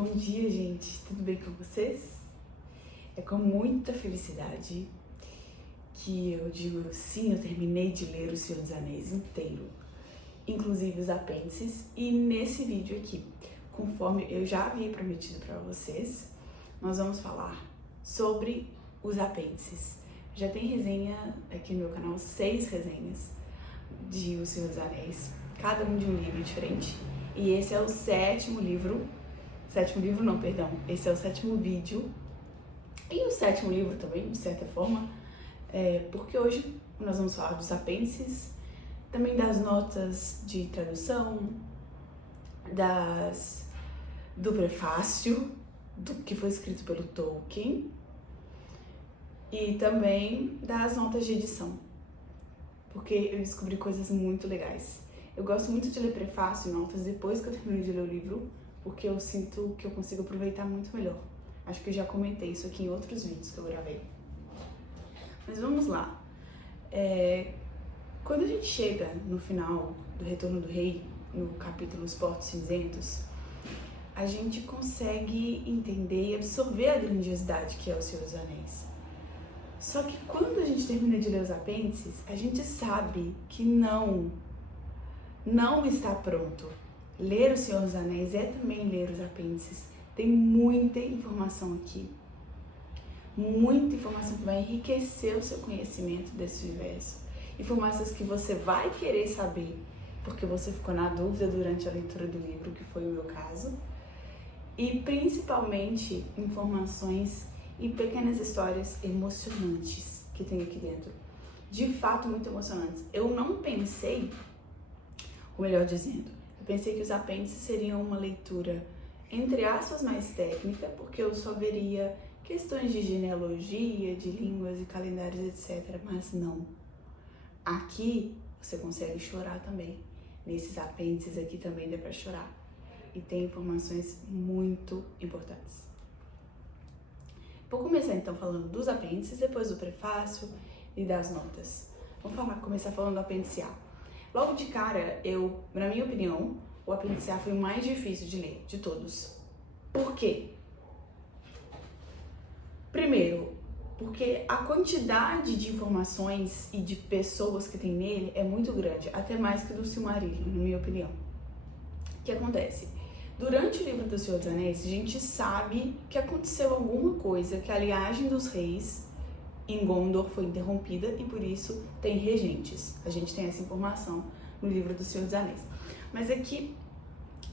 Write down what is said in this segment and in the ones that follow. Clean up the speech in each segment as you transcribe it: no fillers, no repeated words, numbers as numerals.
Bom dia, gente. Tudo bem com vocês? É com muita felicidade que eu digo sim, eu terminei de ler O Senhor dos Anéis inteiro, inclusive os apêndices, e nesse vídeo aqui, conforme eu já havia prometido para vocês, nós vamos falar sobre os apêndices. Já tem resenha aqui no meu canal, 6 resenhas de O Senhor dos Anéis, cada um de um livro diferente, e esse é o sétimo livro não, perdão, esse é o sétimo vídeo, e o sétimo livro também, de certa forma, porque hoje nós vamos falar dos apêndices, também das notas de tradução, do prefácio, do que foi escrito pelo Tolkien, e também das notas de edição, porque eu descobri coisas muito legais. Eu gosto muito de ler prefácio e notas depois que eu termino de ler o livro, porque eu sinto que eu consigo aproveitar muito melhor. Acho que eu já comentei isso aqui em outros vídeos que eu gravei. Mas vamos lá. Quando a gente chega no final do Retorno do Rei, no capítulo Os Portos Cinzentos, a gente consegue entender e absorver a grandiosidade que é o Senhor dos Anéis. Só que quando a gente termina de ler os apêndices, a gente sabe que não está pronto. Ler o Senhor dos Anéis é também ler os apêndices. Tem muita informação aqui. Muita informação que vai enriquecer o seu conhecimento desse universo. Informações que você vai querer saber, porque você ficou na dúvida durante a leitura do livro, que foi o meu caso. E principalmente informações e pequenas histórias emocionantes que tem aqui dentro. De fato, muito emocionantes. Eu não pensei, ou melhor dizendo, eu pensei que os apêndices seriam uma leitura, entre aspas, mais técnica, porque eu só veria questões de genealogia, de línguas e calendários, etc. Mas não. Aqui você consegue chorar também. Nesses apêndices aqui também dá pra chorar. E tem informações muito importantes. Vou começar então falando dos apêndices, depois do prefácio e das notas. Vamos começar falando do apêndice A. Logo de cara, na minha opinião, o apêndice A foi o mais difícil de ler, de todos. Por quê? Primeiro, porque a quantidade de informações e de pessoas que tem nele é muito grande, até mais que do Silmarillion, na minha opinião. O que acontece? Durante o livro do Senhor dos Anéis, a gente sabe que aconteceu alguma coisa, que a linhagem dos reis em Gondor foi interrompida e por isso tem regentes. A gente tem essa informação no livro do Senhor dos Anéis. Mas aqui,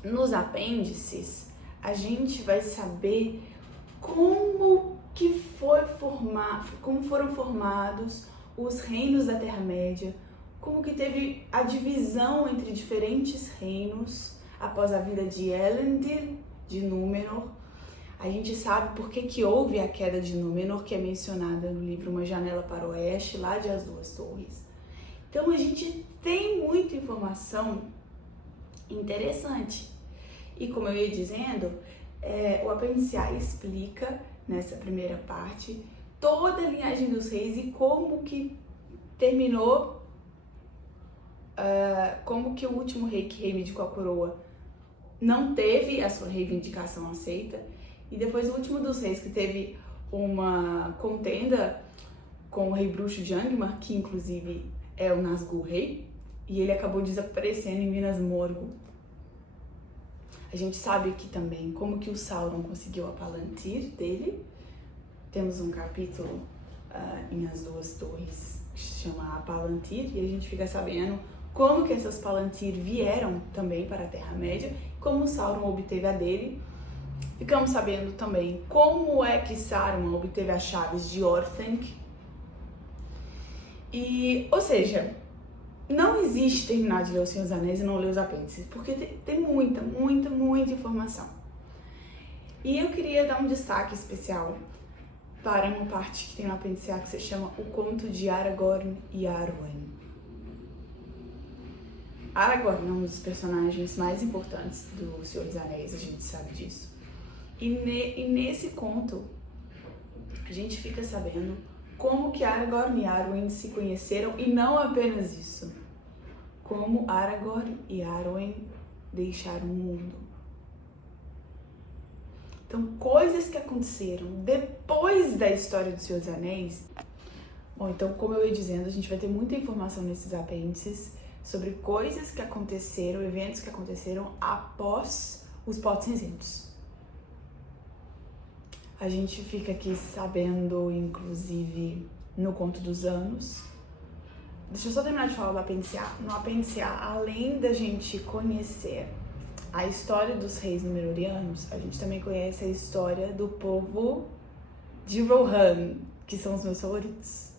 nos apêndices, a gente vai saber como foram formados os reinos da Terra-média, como que teve a divisão entre diferentes reinos após a vida de Elendil, de Númenor. A gente sabe por que houve a queda de Númenor, que é mencionada no livro Uma Janela para o Oeste, lá de As Duas Torres. Então a gente tem muita informação interessante. E como eu ia dizendo, o apêndice A explica, nessa primeira parte, toda a linhagem dos reis e como que terminou, como que o último rei que reivindicou a coroa não teve a sua reivindicação aceita. E depois o último dos reis que teve uma contenda com o rei bruxo de Angmar, que inclusive é o Nazgûl Rei, e ele acabou desaparecendo em Minas Morgul. A gente sabe aqui também como que o Sauron conseguiu a Palantir dele. Temos um capítulo em As Duas Torres que se chama a Palantir, e a gente fica sabendo como que essas Palantir vieram também para a Terra-média, como o Sauron obteve a dele. Ficamos sabendo também como é que Saruman obteve as chaves de Orthanc. Ou seja, não existe terminar de ler O Senhor dos Anéis e não ler os apêndices, porque tem muita informação. E eu queria dar um destaque especial para uma parte que tem no apêndice A que se chama O Conto de Aragorn e Arwen. Aragorn é um dos personagens mais importantes do Senhor dos Anéis, a gente sabe disso. E nesse conto, a gente fica sabendo como que Aragorn e Arwen se conheceram, e não apenas isso, como Aragorn e Arwen deixaram o mundo. Então, coisas que aconteceram depois da história do Senhor dos Anéis. Bom, então, como eu ia dizendo, a gente vai ter muita informação nesses apêndices sobre coisas que aconteceram, eventos que aconteceram após os Potes Cinzentos. A gente fica aqui sabendo, inclusive, no Conto dos Anos. Deixa eu só terminar de falar do apêndice A. No apêndice A, além da gente conhecer a história dos reis númenóreanos, a gente também conhece a história do povo de Rohan, que são os meus favoritos.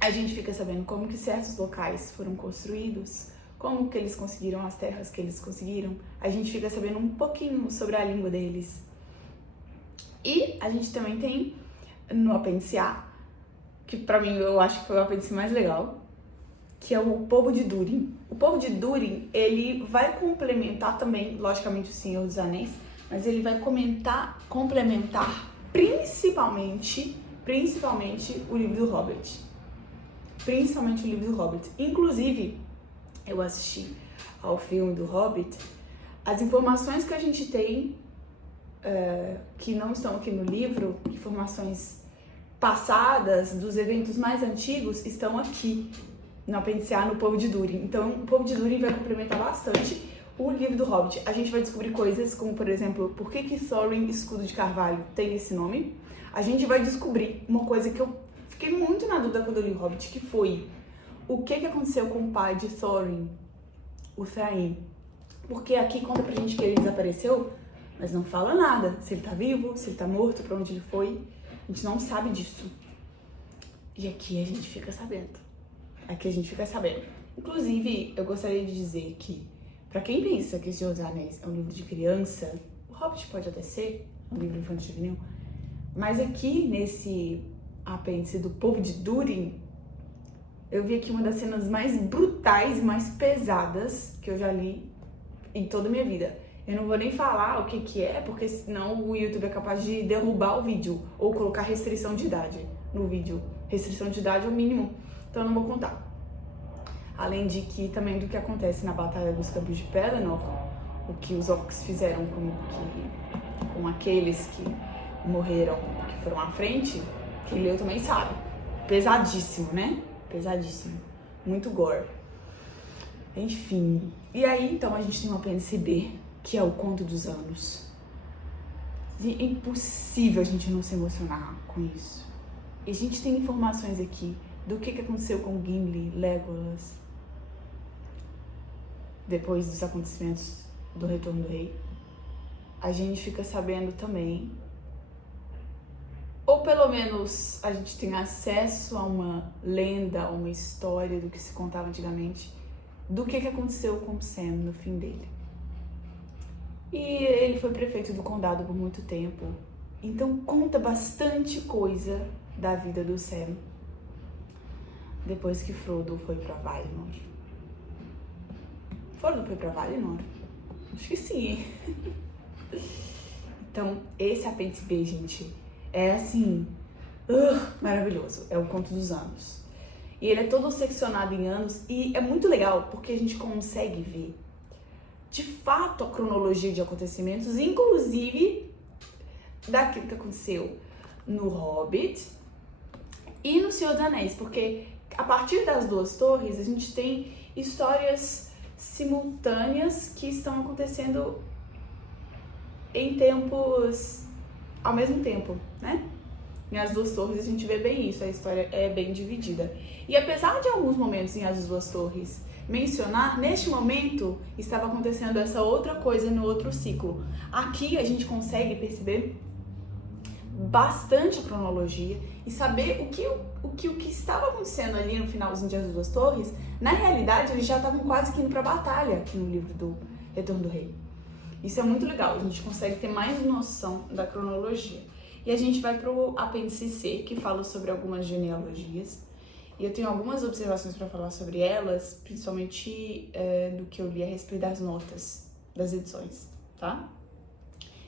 A gente fica sabendo como que certos locais foram construídos, como que eles conseguiram as terras que eles conseguiram. A gente fica sabendo um pouquinho sobre a língua deles. E a gente também tem no apêndice A, que pra mim eu acho que foi o apêndice mais legal, que é o povo de Durin. O povo de Durin, ele vai complementar também, logicamente, o Senhor dos Anéis, mas ele vai complementar principalmente o livro do Hobbit. Principalmente o livro do Hobbit. Inclusive, eu assisti ao filme do Hobbit, as informações que a gente tem, que não estão aqui no livro, informações passadas dos eventos mais antigos, estão aqui no apêndice A, no povo de Durin. Então, o povo de Durin vai complementar bastante o livro do Hobbit. A gente vai descobrir coisas como, por exemplo, por que Thorin Escudo de Carvalho tem esse nome. A gente vai descobrir uma coisa que eu fiquei muito na dúvida quando eu li o Hobbit, que foi o que aconteceu com o pai de Thorin, o Thrain. Porque aqui conta pra gente que ele desapareceu, mas não fala nada. Se ele tá vivo, se ele tá morto, pra onde ele foi. A gente não sabe disso. E aqui a gente fica sabendo. Inclusive, eu gostaria de dizer que, pra quem pensa que O Senhor dos Anéis é um livro de criança, o Hobbit pode até ser um livro infantil juvenil, mas aqui nesse apêndice do povo de Durin, eu vi aqui uma das cenas mais brutais e mais pesadas que eu já li em toda a minha vida. Eu não vou nem falar o que é, porque senão o YouTube é capaz de derrubar o vídeo ou colocar restrição de idade no vídeo. Restrição de idade é o mínimo, então eu não vou contar. Além de que também do que acontece na Batalha dos Campos de Pelennor, o que os orcs fizeram com aqueles que morreram, que foram à frente, quem leu também sabe. Pesadíssimo, né? Pesadíssimo. Muito gore. Enfim. E aí, então, a gente tem um apêndice B, que é o Conto dos Anos. E é impossível a gente não se emocionar com isso. E a gente tem informações aqui do que aconteceu com Gimli, Legolas, depois dos acontecimentos do Retorno do Rei. A gente fica sabendo também, ou pelo menos a gente tem acesso a uma lenda, a uma história do que se contava antigamente, do que aconteceu com Sam no fim dele. E ele foi prefeito do condado por muito tempo, então conta bastante coisa da vida do Sam depois que Frodo foi pra Valinor. Frodo foi pra Valinor? Acho que sim. Então, esse apêndice B, gente, é assim, maravilhoso. É o Conto dos Anos. E ele é todo seccionado em anos e é muito legal porque a gente consegue ver de fato a cronologia de acontecimentos, inclusive daquilo que aconteceu no Hobbit e no Senhor dos Anéis, porque a partir das duas torres a gente tem histórias simultâneas que estão acontecendo em tempos ao mesmo tempo, né? Em As Duas Torres a gente vê bem isso, a história é bem dividida. E apesar de alguns momentos em As Duas Torres mencionar, neste momento estava acontecendo essa outra coisa no outro ciclo. Aqui a gente consegue perceber bastante a cronologia e saber o que estava acontecendo ali no finalzinho de As Duas Torres. Na realidade, eles já estavam quase que indo pra batalha aqui no livro do Retorno do Rei. Isso é muito legal, a gente consegue ter mais noção da cronologia. E a gente vai pro apêndice C, que fala sobre algumas genealogias. E eu tenho algumas observações para falar sobre elas, principalmente do que eu li a respeito das notas das edições, tá?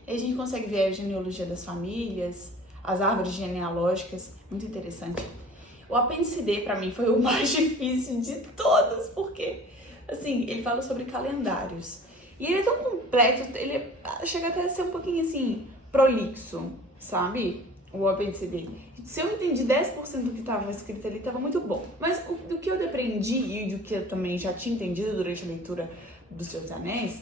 E a gente consegue ver a genealogia das famílias, as árvores genealógicas, muito interessante. O apêndice D, pra mim, foi o mais difícil de todos, porque, assim, ele fala sobre calendários. E ele é tão completo, ele chega até a ser um pouquinho assim, prolixo, sabe? O apêndice dele. Se eu entendi 10% do que estava escrito ali, estava muito bom. Mas do que eu depreendi e do que eu também já tinha entendido durante a leitura dos Senhor dos Anéis,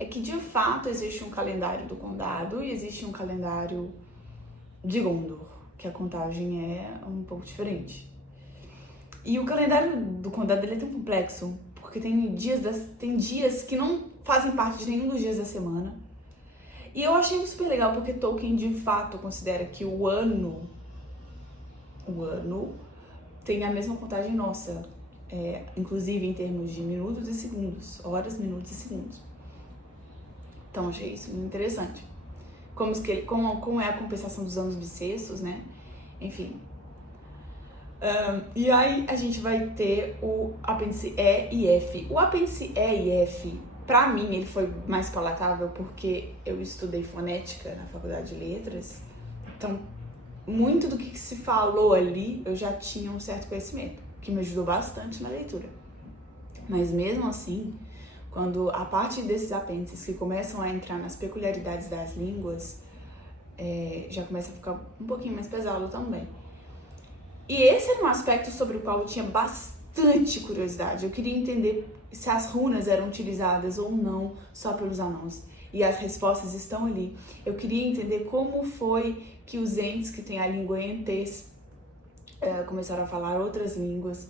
é que de fato existe um calendário do condado e existe um calendário de Gondor, que a contagem é um pouco diferente. E o calendário do condado dele é tão complexo, porque tem dias que não fazem parte de nenhum dos dias da semana. E eu achei super legal porque Tolkien de fato considera que o ano tem a mesma contagem nossa, inclusive em termos de minutos e segundos, horas, minutos e segundos. Então achei isso muito interessante. Como é a compensação dos anos bissextos, né? Enfim. E aí a gente vai ter o apêndice E e F. O apêndice E e F, pra mim, ele foi mais palatável porque eu estudei fonética na faculdade de letras. Então, muito do que se falou ali, eu já tinha um certo conhecimento, que me ajudou bastante na leitura. Mas mesmo assim, quando a parte desses apêndices que começam a entrar nas peculiaridades das línguas, já começa a ficar um pouquinho mais pesado também. E esse era um aspecto sobre o qual eu tinha bastante curiosidade. Eu queria entender se as runas eram utilizadas ou não só pelos anãos. E as respostas estão ali. Eu queria entender como foi que os entes que têm a língua entes começaram a falar outras línguas.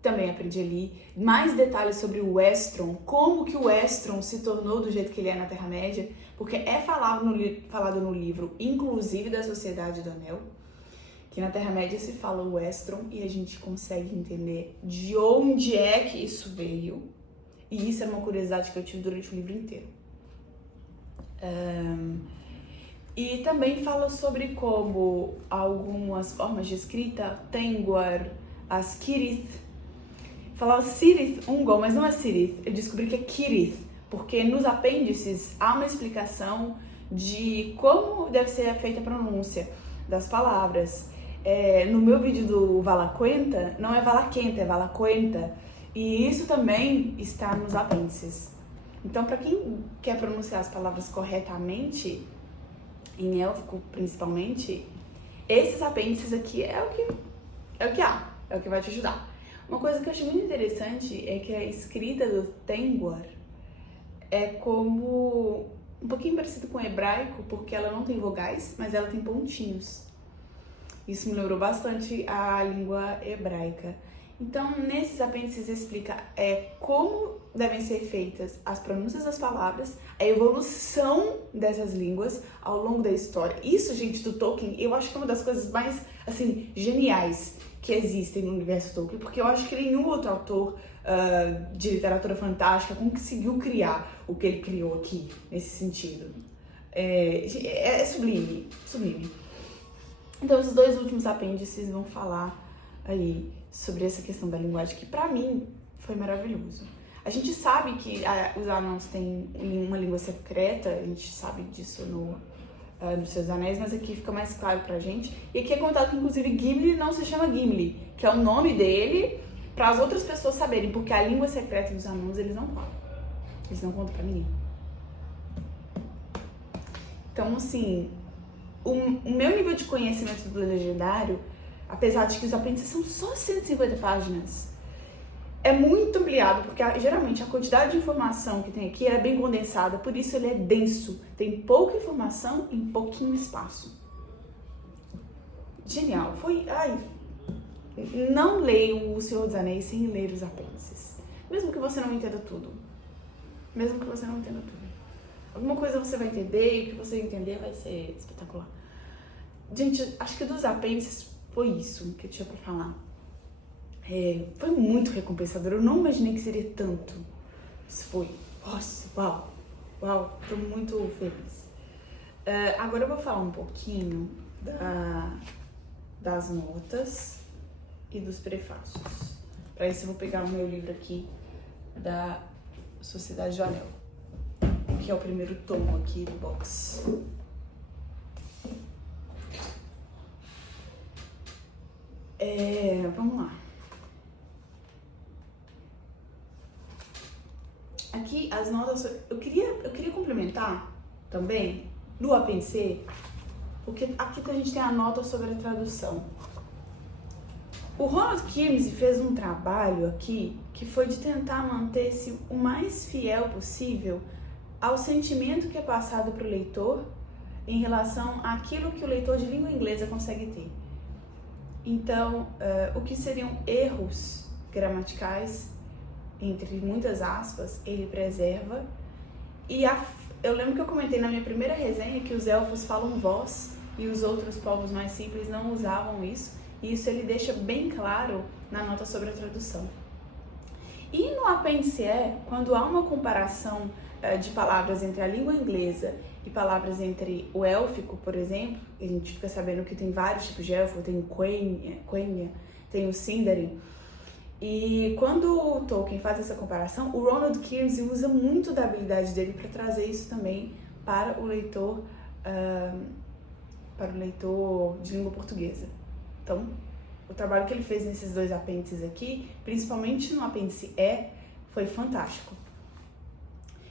Também aprendi ali. Mais detalhes sobre o Westron, como que o Westron se tornou do jeito que ele é na Terra-média, porque é falado no livro, inclusive da Sociedade do Anel, que na Terra-média se fala o Westron e a gente consegue entender de onde é que isso veio. E isso é uma curiosidade que eu tive durante o livro inteiro. E também fala sobre como algumas formas de escrita, Tengwar, as Kirith, falava Cirith Ungol, mas não é Cirith, eu descobri que é Kirith, porque nos apêndices há uma explicação de como deve ser feita a pronúncia das palavras. No meu vídeo do Valaquenta, não é Valaquenta, é Valaquenta. E isso também está nos apêndices. Então, para quem quer pronunciar as palavras corretamente, em élfico principalmente, esses apêndices aqui é o que há, é o que vai te ajudar. Uma coisa que eu achei muito interessante é que a escrita do Tengwar é como um pouquinho parecido com o hebraico, porque ela não tem vogais, mas ela tem pontinhos. Isso me lembrou bastante a língua hebraica. Então, nesses apêndices explica como devem ser feitas as pronúncias das palavras, a evolução dessas línguas ao longo da história. Isso, gente, do Tolkien, eu acho que é uma das coisas mais, assim, geniais que existem no universo Tolkien, porque eu acho que nenhum outro autor de literatura fantástica conseguiu criar o que ele criou aqui, nesse sentido. É sublime, sublime. Então, esses dois últimos apêndices vão falar aí sobre essa questão da linguagem, que pra mim foi maravilhoso. A gente sabe que os anãos têm uma língua secreta, a gente sabe disso nos Seus Anéis, mas aqui fica mais claro pra gente. E aqui é contado que, inclusive, Gimli não se chama Gimli, que é o nome dele para as outras pessoas saberem, porque a língua secreta dos anãos eles não falam. Eles não contam pra ninguém. Então, assim, o meu nível de conhecimento do legendário, apesar de que os apêndices são só 150 páginas, é muito ampliado, porque geralmente a quantidade de informação que tem aqui é bem condensada, por isso ele é denso. Tem pouca informação em pouquinho espaço. Genial. Não leia O Senhor dos Anéis sem ler os apêndices. Mesmo que você não entenda tudo. Mesmo que você não entenda tudo. Alguma coisa você vai entender e o que você entender vai ser espetacular. Gente, acho que dos apêndices foi isso que eu tinha pra falar. Foi muito recompensador. Eu não imaginei que seria tanto. Isso foi. Nossa, uau, tô muito feliz. Agora eu vou falar um pouquinho das notas e dos prefácios. Para isso eu vou pegar o meu livro aqui da Sociedade do Anel, que é o primeiro tomo aqui do box. Vamos lá. Aqui as notas, eu queria complementar também no apêndice, porque aqui a gente tem a nota sobre a tradução. O Ronald Kimsey fez um trabalho aqui que foi de tentar manter-se o mais fiel possível ao sentimento que é passado para o leitor em relação àquilo que o leitor de língua inglesa consegue ter. Então, o que seriam erros gramaticais, entre muitas aspas, ele preserva. E eu lembro que eu comentei na minha primeira resenha que os elfos falam vós e os outros povos mais simples não usavam isso. E isso ele deixa bem claro na nota sobre a tradução. E no apêndice E, quando há uma comparação de palavras entre a língua inglesa e palavras entre o élfico, por exemplo, a gente fica sabendo que tem vários tipos de élfico, tem o Quenya, tem o Sindarin. E quando o Tolkien faz essa comparação, o Ronald Kimsey usa muito da habilidade dele para trazer isso também para o leitor de língua portuguesa. Então, o trabalho que ele fez nesses dois apêndices aqui, principalmente no apêndice E, foi fantástico.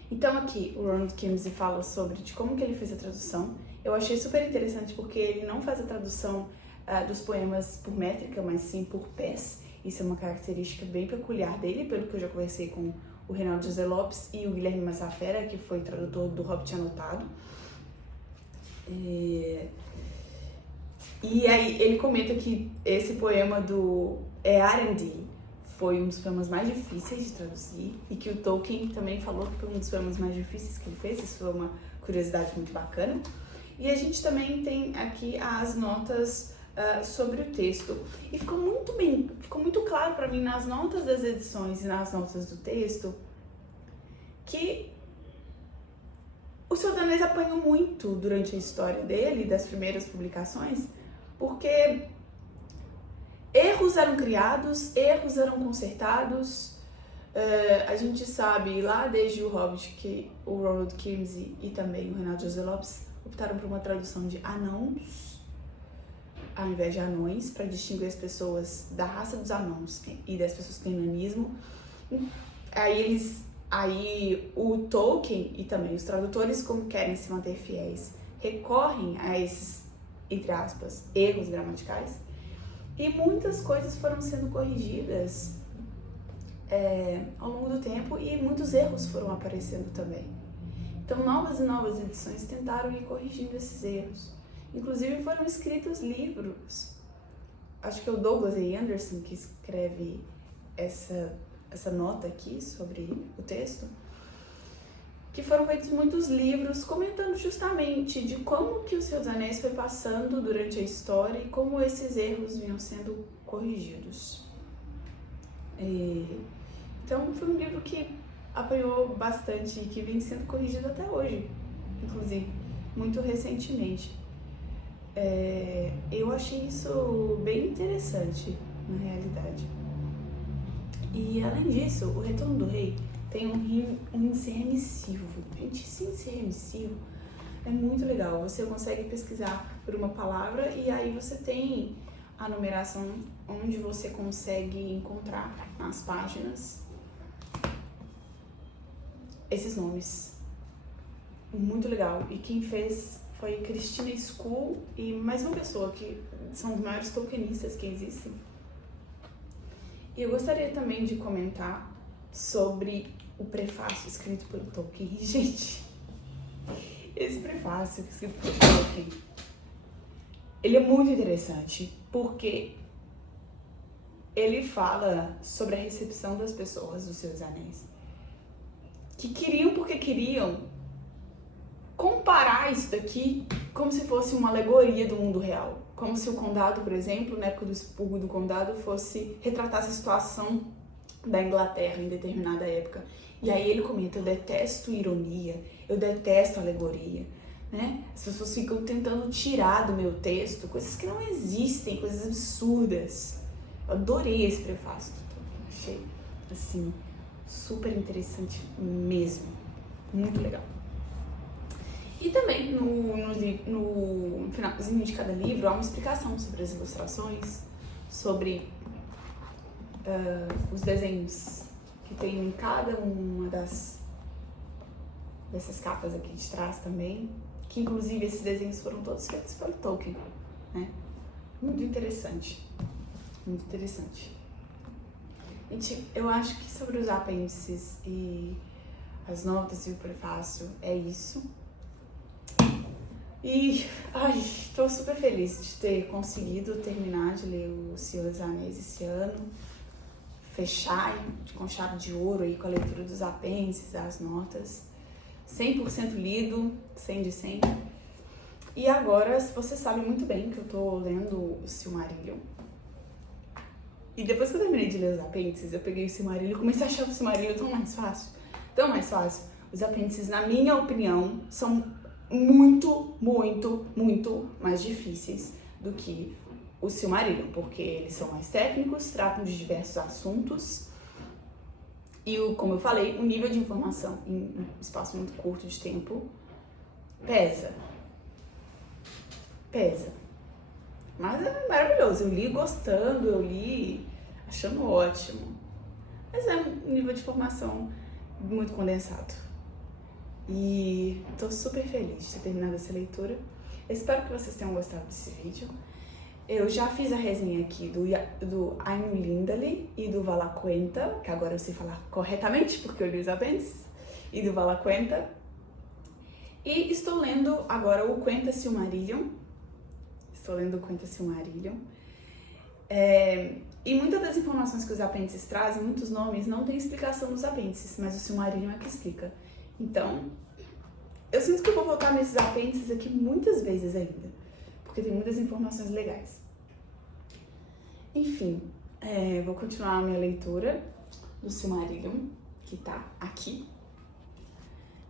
Então aqui o Ronald Kimsey fala sobre de como que ele fez a tradução. Eu achei super interessante porque ele não faz a tradução dos poemas por métrica, mas sim por pés. Isso é uma característica bem peculiar dele, pelo que eu já conversei com o Reinaldo José Lopes e o Guilherme Massafera, que foi tradutor do Hobbit Anotado. E aí ele comenta que esse poema do Earendil foi um dos poemas mais difíceis de traduzir e que o Tolkien também falou que foi um dos poemas mais difíceis que ele fez. Isso foi uma curiosidade muito bacana. E a gente também tem aqui as notas sobre o texto. E ficou muito claro para mim nas notas das edições e nas notas do texto que o Senhor dos Anéis apanhou muito durante a história dele, das primeiras publicações, porque erros eram criados, erros eram consertados. A gente sabe lá desde o Hobbit que o Ronald Kimsey e também o Reinaldo José Lopes optaram por uma tradução de anãos ao invés de anões, para distinguir as pessoas da raça dos anãos e das pessoas que têm nanismo. Aí o Tolkien e também os tradutores, como querem se manter fiéis, recorrem a esses, entre aspas, erros gramaticais. E muitas coisas foram sendo corrigidas ao longo do tempo e muitos erros foram aparecendo também. Então, novas e novas edições tentaram ir corrigindo esses erros. Inclusive, foram escritos livros. Acho que é o Douglas A. Anderson que escreve essa nota aqui sobre o texto, que foram feitos muitos livros comentando justamente de como que o Senhor dos Anéis foi passando durante a história e como esses erros vinham sendo corrigidos. Então foi um livro que apanhou bastante e que vem sendo corrigido até hoje, inclusive, muito recentemente. Eu achei isso bem interessante, na realidade. E além disso, o Retorno do Rei tem um índice remissivo. Gente, esse índice remissivo é muito legal. Você consegue pesquisar por uma palavra e aí você tem a numeração onde você consegue encontrar nas páginas esses nomes. Muito legal. E quem fez foi Christina School e mais uma pessoa que são os maiores tolkienistas que existem. E eu gostaria também de comentar sobre o prefácio escrito pelo Tolkien. Gente, esse prefácio escrito pelo Tolkien, ele é muito interessante porque ele fala sobre a recepção das pessoas dos Seus Anéis, que queriam porque queriam comparar isso daqui como se fosse uma alegoria do mundo real. Como se o condado, por exemplo, na época do expurgo do condado, retratasse a situação da Inglaterra em determinada época. E aí ele comenta, eu detesto ironia, eu detesto alegoria, né? As pessoas ficam tentando tirar do meu texto coisas que não existem, coisas absurdas. Eu adorei esse prefácio, achei, assim, super interessante mesmo, muito legal. E também no finalzinho de cada livro há uma explicação sobre as ilustrações, sobre os desenhos que tem em cada uma das dessas capas aqui de trás também, que inclusive esses desenhos foram todos feitos pelo Tolkien, né? Muito interessante, muito interessante. Gente, eu acho que sobre os apêndices e as notas e o prefácio é isso. E, tô super feliz de ter conseguido terminar de ler O Senhor dos Anéis esse ano, fechar com chave de ouro aí com a leitura dos apêndices, das notas, 100% lido, 100 de 100. E agora, você sabe muito bem que eu tô lendo o Silmarillion. E depois que eu terminei de ler os apêndices, eu peguei o Silmarillion e comecei a achar o Silmarillion tão mais fácil. Tão mais fácil. Os apêndices, na minha opinião, são muito, muito, muito mais difíceis do que o Silmarillion, porque eles são mais técnicos, tratam de diversos assuntos e, como eu falei, o nível de informação em um espaço muito curto de tempo pesa. Mas é maravilhoso, eu li gostando, eu li achando ótimo, mas é um nível de informação muito condensado. E tô super feliz de ter terminado essa leitura. Eu espero que vocês tenham gostado desse vídeo. Eu já fiz a resenha aqui do Ainulindale e do Valaquenta, que agora eu sei falar corretamente porque eu li os apêndices, e do Valaquenta. E estou lendo agora o Quenta Silmarillion. E muitas das informações que os apêndices trazem, muitos nomes, não tem explicação nos apêndices, mas o Silmarillion é que explica. Então, eu sinto que eu vou voltar nesses apêndices aqui muitas vezes ainda, porque tem muitas informações legais. Enfim, vou continuar a minha leitura do Silmarillion, que tá aqui,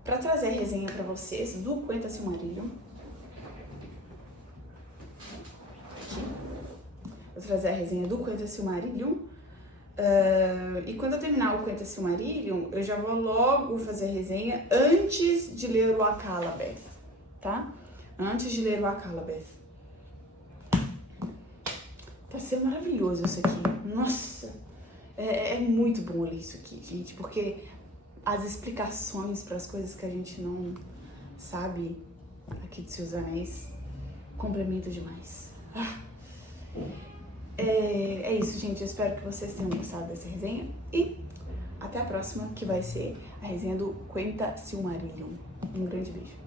para trazer a resenha para vocês do Quenta Silmarillion. Vou trazer a resenha do Quenta Silmarillion. E quando eu terminar o Quenta Silmarillion, eu já vou logo fazer a resenha antes de ler o Akallabêth, tá? Antes de ler o Akallabêth. Tá sendo maravilhoso isso aqui. Nossa! É muito bom ler isso aqui, gente, porque as explicações para as coisas que a gente não sabe aqui de Senhor dos Anéis complementam demais. É isso, gente. Eu espero que vocês tenham gostado dessa resenha e até a próxima, que vai ser a resenha do Quenta Silmarillion. Um grande beijo.